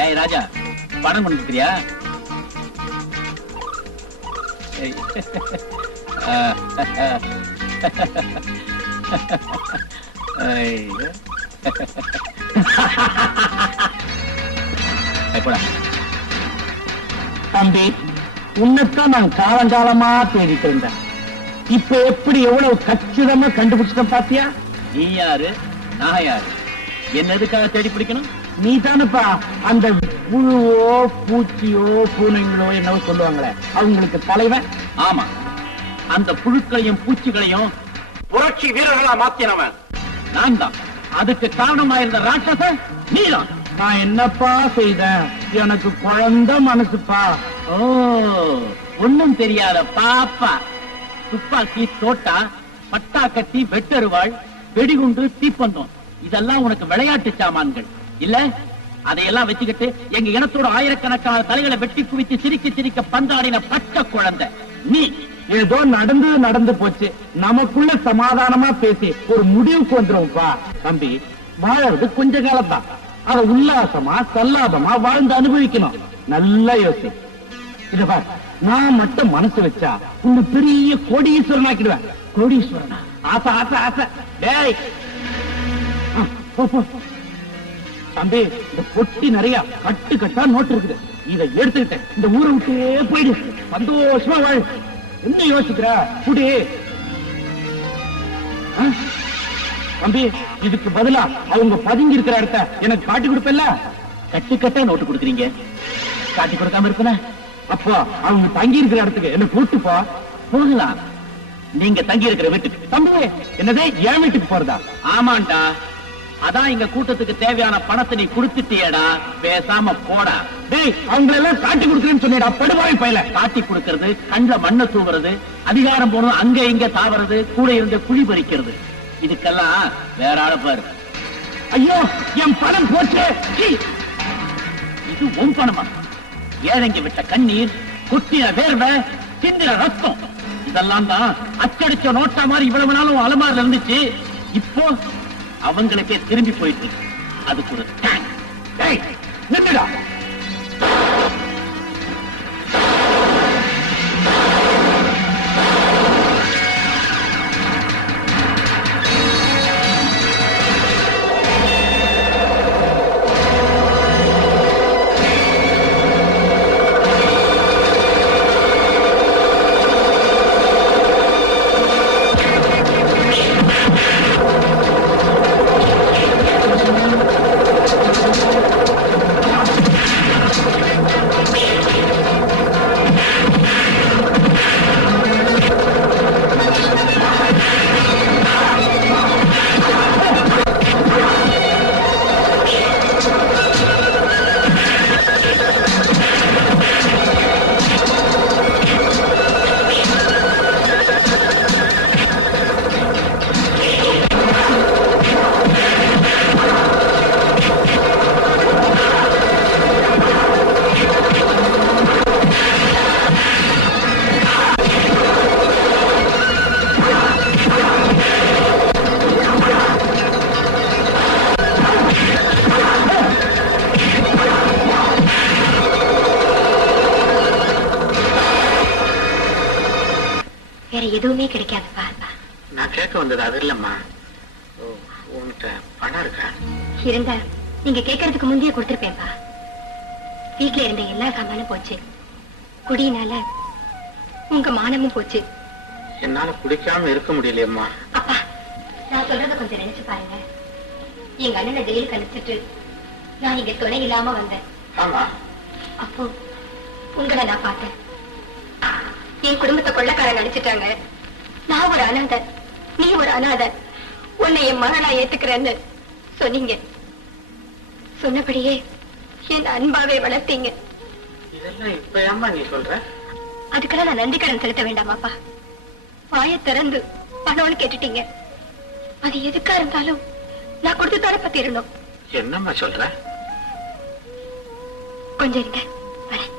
ஏய் ராஜா, பணம் கொண்டு இருக்கிறியா? தம்பி, உன்னைத்தான் நான் காலங்காலமா தேடிட்டு இருந்தேன். இப்ப எப்படி எவ்வளவு கச்சிதமா கண்டுபிடிச்சிட்டேன் பாத்தியா? நீ யாரு, நான் யாரு, என்ன எதுக்காக தேடி பிடிக்கணும்? நீ தானப்பா அந்த புழுவோ பூச்சியோ பூனைங்களோ என்னவோ சொல்லுவாங்களே, அவங்களுக்கு தலைவன். ஆமா, அந்த புழுக்களையும் பூச்சிகளையும் புரட்சி வீரர்களா மாத்தினவன் நான் தான். அதுக்கு காரணமா இருந்த ராட்சசன் நீதான். நான் என்னப்பா செய்தேன்? எனக்கு குழந்தை மனசுப்பா. ஓ, ஒண்ணும் தெரியாத பாப்பா. துப்பாக்கி, தோட்டா, பட்டா கட்டி, வெட்டருவாள், வெடிகுண்டு, தீப்பந்தம், இதெல்லாம் உனக்கு விளையாட்டு சாமான்கள் இல்ல. அதையெல்லாம் வச்சுக்கிட்டு எங்க இனத்தோட ஆயிரக்கணக்கான தலைகளை வெட்டி குவித்து சிரிக்க சிரிக்க பந்தாடின பச்சை குழந்தை நீ. ஏதோ நடந்து போச்சு. நமக்குள்ள சமாதானமா பேசி ஒரு முடிவுக்கு வந்துருவோம்ப்பா. தம்பி, வாழறது கொஞ்ச காலம் தான். அதை உல்லாசமா சல்லாபமா வாழ்ந்து அனுபவிக்கணும். நல்லா யோசி. இத பார், நான் மட்டும் மனசு வச்சா உன்னை பெரிய கோடீஸ்வரன் ஆக்கிடுவேன். கோடீஸ்வரனா? ஆசை ஆசை ஆசை. டேய் தம்பி, இந்த பொட்டி நிறைய கட்டு கட்டா நோட்டு இருக்குது. இதை எடுத்துக்கிட்டேன் இந்த ஊரை விட்டே போயிடு. சந்தோஷமா வாழ். என்ன யோசிக்கிற? குடி. தம்பி, இதுக்கு பதிலா அவங்க பதுங்கி இருக்கிற இடத்த எனக்கு காட்டி கொடுப்பல. கட்டுக்கட்டா நோட்டு கொடுக்குறீங்க, காட்டி கொடுக்காம இருப்பன. அப்போ அவங்க தங்கி இருக்கிற இடத்துக்கு என்ன கூட்டுப்பா. போகலாம், நீங்க தங்கி இருக்கிற வீட்டுக்கு. தம்பி, என்னதே என் வீட்டுக்கு போறதா? ஆமாண்டா, அதான் எங்க கூட்டத்துக்கு தேவையான பணத்தை நீ கொடுத்துட்டியடா. பேசாம போடா. டேய், அவங்களை எல்லாம் காட்டி கொடுக்குறேன்னு சொன்னேடா படுவாய் பையல. காட்டி கொடுக்கறது, கண்ட மண்ணை தூவுறது, அதிகாரம் போனது அங்க இங்க தாவறது, கூட இருந்த குழி பறிக்கிறது, இதுக்கெல்லாம் வேற ஆள பாரு. ஐயோ, என் பணம் போச்சு. இது உன் பணமா? ஏழைங்க விட்ட கண்ணீர், கொட்டின வேர்வை, சிந்தின ரத்தம், இதெல்லாம் தான் அச்சடிச்ச நோட்டா மாதிரி இவ்வளவு நாளும் அலமாரில இருந்துச்சு. இப்போ அவங்களுக்கே திரும்பி போயிட்டு அதுக்கு ஒரு நின்னுடா. எதுவுமே கிடைக்காதுப்பா. நான் கேட்க வந்தது அது இல்லம்மா. உன்கிட்ட பணம் இருக்கா? இருந்தா நீங்க கேட்கறதுக்கு முந்தைய கொடுத்திருப்பேன்பா. வீட்டுல இருந்த எல்லா சாமானும் போச்சு. குடியினால உங்க மானமும் போச்சு. என்னால குடிக்காம இருக்க முடியலையம்மா. அப்பா, நான் சொல்றத கொஞ்சம் நினைச்சு பாருங்க. எங்க அண்ணனை ஜெயிலுக்கு அனுப்பிச்சிட்டு நான் இங்க துணை இல்லாம வந்தேன். ஆமா, அப்போ உங்களை நான் பார்த்தேன். என் குடும்பத்தை கொள்ளக்காரன் அடிச்சிட்டாங்க. நான் ஒரு அனாதை, நீ ஒரு அனாதை, உன்னை என் மகளா ஏத்துக்கிறேன்னு சொன்னீங்க. சொன்னபடியே என் அன்பாவே வளர்த்தீங்க. இதெல்லாம் இப்ப ஏம்மா நீ சொல்ற? அதுக்கெல்லாம் நான் நன்றி கடன் செலுத்த வேண்டாமாப்பா? வாயை திறந்து பணம்னு கேட்டுட்டீங்க. அது எதுக்கா இருந்தாலும் நான் கொடுத்து தர பத்திரணும். என்னம்மா சொல்ற? கொஞ்சம் இருங்க, வரேன்.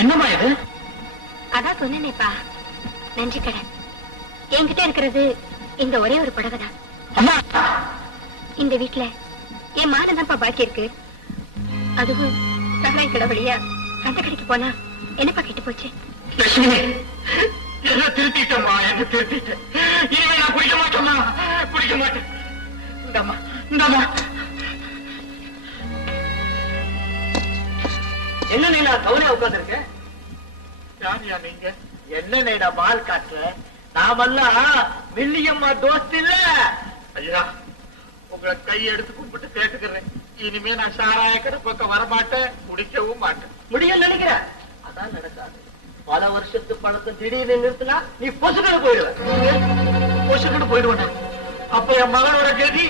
என்னம்மா இது? அதான் சொன்னேனேப்பா, நன்றி கடன். என்கிட்ட இருக்கிறது இந்த ஒரே ஒரு புடவை தான். இந்த வீட்டுல என் மானதான்ப்பா பாக்கி இருக்கு. அதுவும் சகாய் கடை வழியா சந்தை கடைக்கு போனா என்னப்பா கெட்டு போச்சு. என்ன திருத்திட்டமா, என்ன திருத்திட்டேன். இனிமே நான் குடிக்க மாட்டேமா, குடிக்க மாட்டேன். இந்தாமா, இந்தாமா. என்ன நீ நான் கவலையா உட்கார்ந்து இருக்கேன்? யாரியா நீங்க? என்ன நீடா பால் காட்டுற? நாமெல்லாம் வெள்ளியம்மா தோஸ்து இல்ல. ஐயா, உங்களை கை எடுத்து கும்பிட்டு கேட்டுக்கிறேன். இனிமே நான் சாராய கடை பக்கம் வரமாட்டேன், குடிக்கவும் மாட்டேன். முடியும் நினைக்கிற? அதான் நடக்காது. பல வருஷத்து பழத்தை திடீர்னு நிறுத்தினா நீ பொசுக்கடு போயிடுவ. பொசுக்கடு போயிடுவேன். அப்ப என் மகனோட கதி.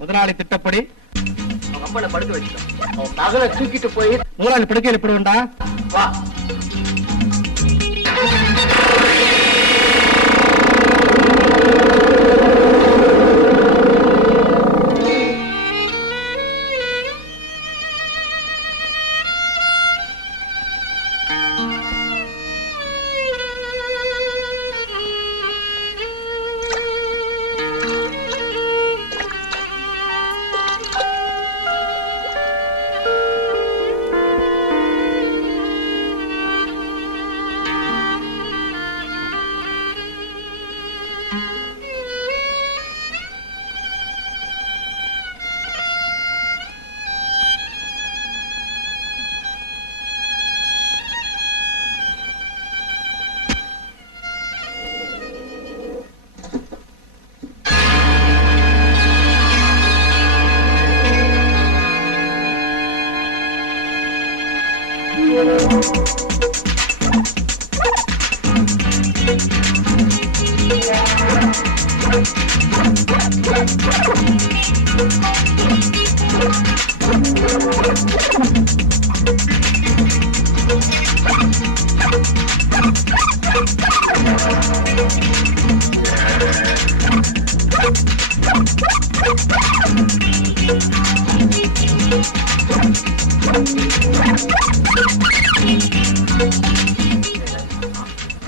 முதலாளி திட்டப்படி அம்மனை படுக்க வச்சுட்டோம். மகளை தூக்கிட்டு போய் முதலாளி படுக்கை எழுப்பிடுவேண்டா. வா.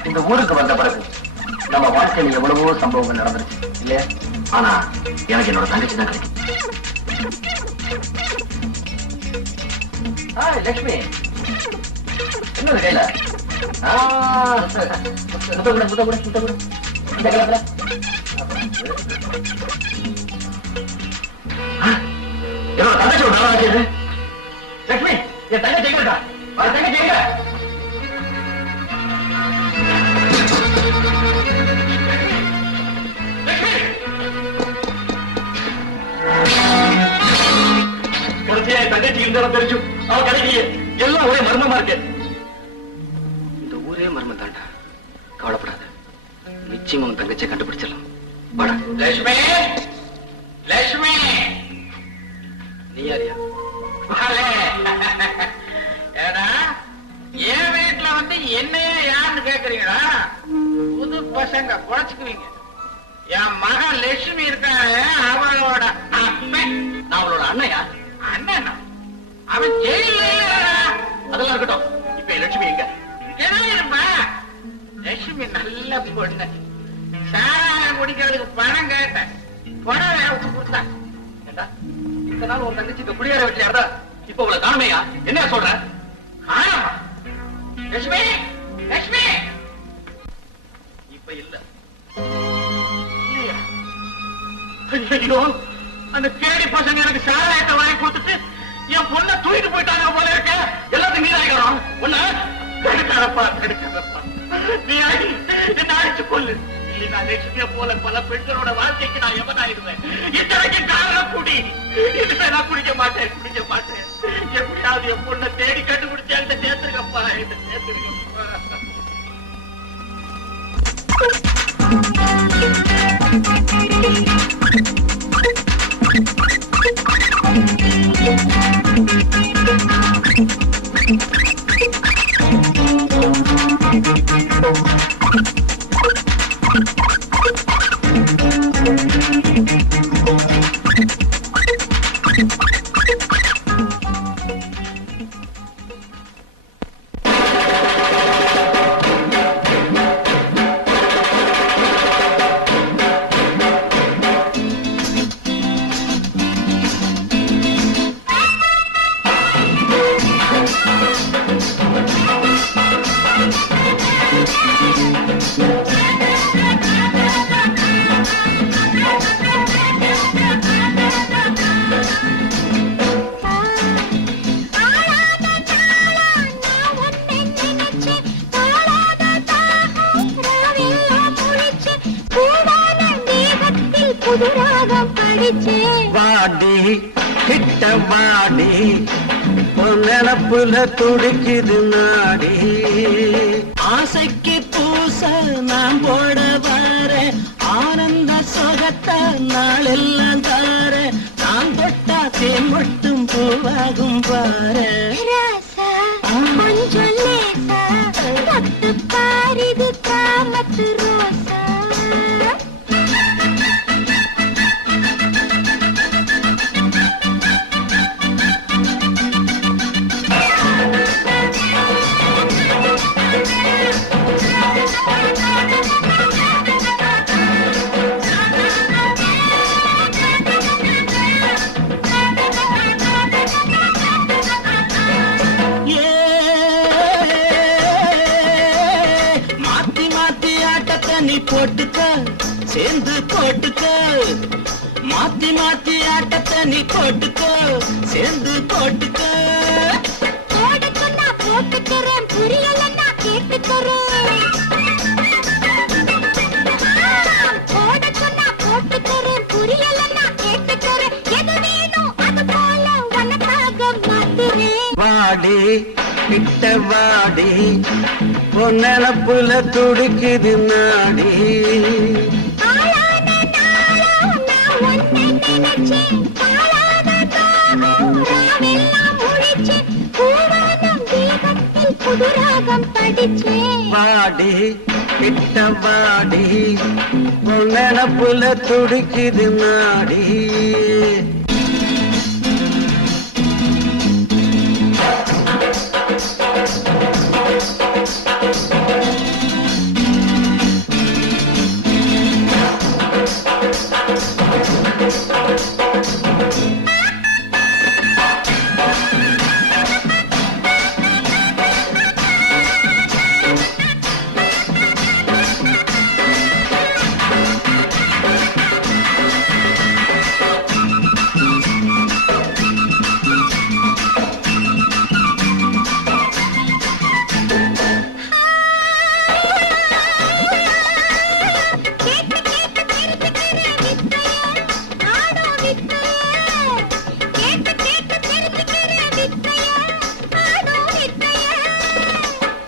இந்த ஊருக்கு வந்த பிறகு நம்ம வாழ்க்கையில் எவ்வளவோ சம்பவங்கள் நடந்துருச்சு இல்லையா? ஆனா எனக்கு என்னோட தங்கச்சி தான் கிடைக்கும். லட்சுமி, என்னது கையில? முத்த கூட முத்த கூட முத்த கூட இந்த கிளம்புல என்னோட தங்கச்சி ஒரு நல்லா ஆச்சு. லட்சுமி, என் தங்கச்சி எங்க இருக்கா? தங்கச்சி எங்க? தங்கச்சி இந்த தெரிஞ்சு அவ கிடைக்கலையே. எல்லாம் ஒரே மர்மமா இருக்கு. இந்த ஊரே மர்மம் தாண்டா. கவலைப்படாத, நிச்சயமா உன் தங்கச்சியை கண்டுபிடிச்சிடலாம். வாடா. லட்சுமி, லட்சுமி, நீ யாரியா? ஏடா, என் வீட்டுல வந்து என்னையே யாருன்னு கேக்குறீங்களா? புது பசங்க குறைச்சுக்குவீங்க. என் மகன் லட்சுமி இருக்காங்க, அவளோட அப்பன். நான் அவளோட அண்ணையா? அண்ணா அவன் ஜெயில. அதெல்லாம் இருக்கட்டும். இப்ப லட்சுமி எங்க? இருப்பா. லட்சுமி நல்ல பொண்ணு. சாராயம் குடிக்கிறதுக்கு பணம் கேட்டேன், பணம் வேற கொடுத்தா. இத்தனை நாள் உன் தங்கச்சிக்கு குடியேற வச்சியாரா? இப்ப உங்களை காணமையா? என்ன சொல்ற? காணமா? லட்சுமி, லட்சுமி இப்ப இல்ல. ஐயோ, அந்த கேடி பசங்க எனக்கு சாராயத்தை வாங்கி கொடுத்துட்டு என் பொண்ணை தூக்கிட்டு போயிட்டாங்க போல இருக்க. எல்லாத்தையும் நீராகிறோம். ஒண்ணு கெடுக்காதப்பா, கெடுக்காதப்பா. நீ என்ன அடிச்சு கொள்ளு. இல்லை, நான் லட்சுமிய போல பல பெண்களோட வாழ்க்கைக்கு நான் எவனாயிடுவேன். இத்தனைக்கு காரணம் குடி. இனிமே நான் குடிக்க மாட்டேன், குடிக்க மாட்டேன். எப்படியாவது என் பொண்ணை தேடி கண்டுபிடிச்சு என்கிட்ட சேர்த்துருக்கப்பா, என்கிட்ட சேர்த்துருக்கப்பா. வாடி கிட்ட வாடி நினப்புல துடிக்குது நாடி ஆசைக்கு பூச நான் போட வர ஆனந்த சொகத்த நாளெல்லாம் தார நான் தொட்டா தேன் மட்டும் பூவாகும் பாரு பாரிது காமத்து ரோசா போட்டுக்க சேர்ந்து போட்டுக்க மாத்தி மாத்தி ஆட்டத்தை நீ போட்டுக்க சேர்ந்து போட்டுக்க போட்டுக்கிறேன் புரியல நான் கேட்டுக்கிறேன் போட்டுக்கிறேன் புரியல நான் கேட்டுக்கிறேன் எது வேணும் அது போல உனக்காக மாத்துறேன் வாடி கிட்ட வாடி பொன்னப்புல துடிக்குது நாடி வாடி கிட்ட வாடி பொன்னப்புல துடிக்குது நாடி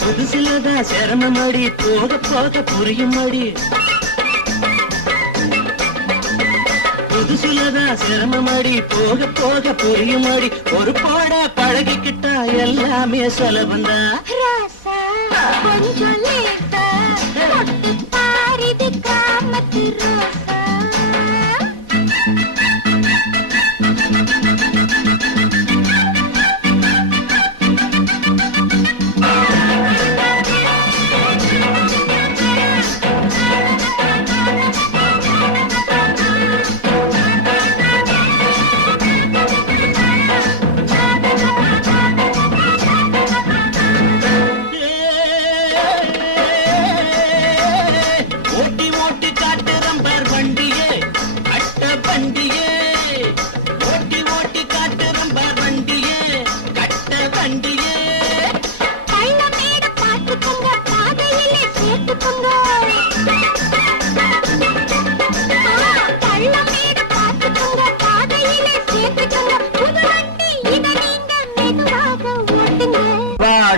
புதுசிலதான் சிரமமடி போக போக புரியுமடி புதுசிலதான் சிரமமடி போக போக புரியுமடி ஒரு போட பழகிக்கிட்டா எல்லாமே சுலபந்தா கொஞ்சம் லேட்டா பாரிது காமத்து ரோசா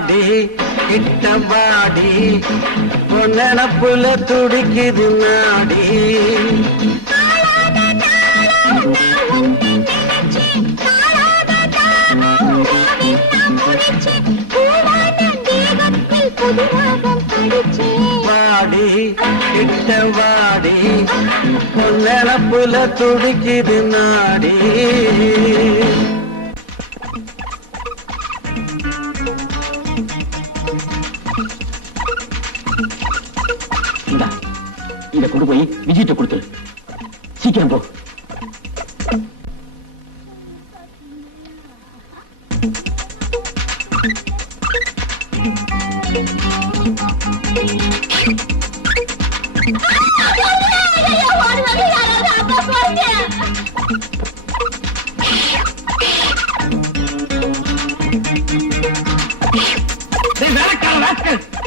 வாடி கிட்ட வாடி பொன்னப்புல துடிக்குது நாடி வாடி கிட்ட வாடி பொன்னப்புல துடிக்குது நாடி இத கொண்டு போய் விஜய்ட்ட கொடுத்துரு. சீக்கிரம் போ.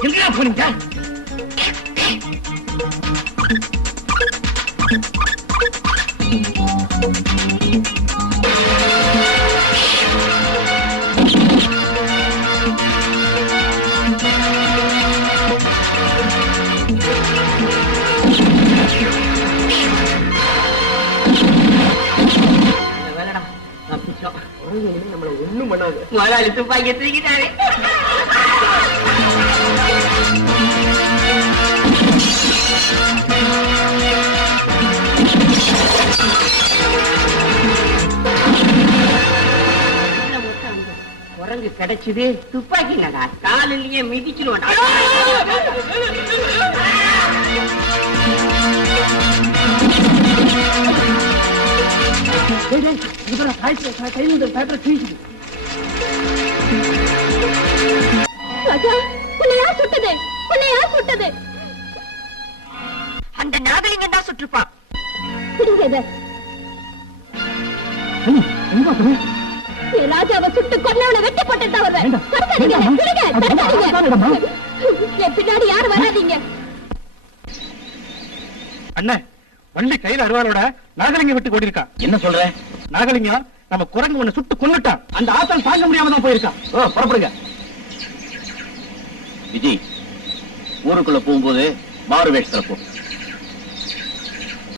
எங்கயா போனீங்க? நம்மள ஒண்ணும் பண்ணாது. முதலாளி துப்பாக்கி தூக்கிட்டாரு. குரங்கு கிடைச்சது துப்பாக்கி நடா காலிலேயே மிதிச்சிருவான். அந்த நாகலிங்கம் தான் சுற்றுப்பான். ராஜாவை சுட்டு கொன்னவனை வெட்டி போட்டு பின்னாடி யாரும் வராதீங்க. அண்ணன் வள்ளி கையில அருவாளோட நாகலிங்கம் விட்டு ஓடி இருக்கா. என்ன சொல்ற? நாகலிங்கம் நம்ம குரங்கு ஒண்ணு சுட்டு கொன்னுட்டான். அந்த ஆத்தல் தாங்க முடியாம தான் போயிருக்கான். புறப்படுங்க. விஜய் ஊருக்குள்ள போகும்போது மாறு வேஷத்துல போ.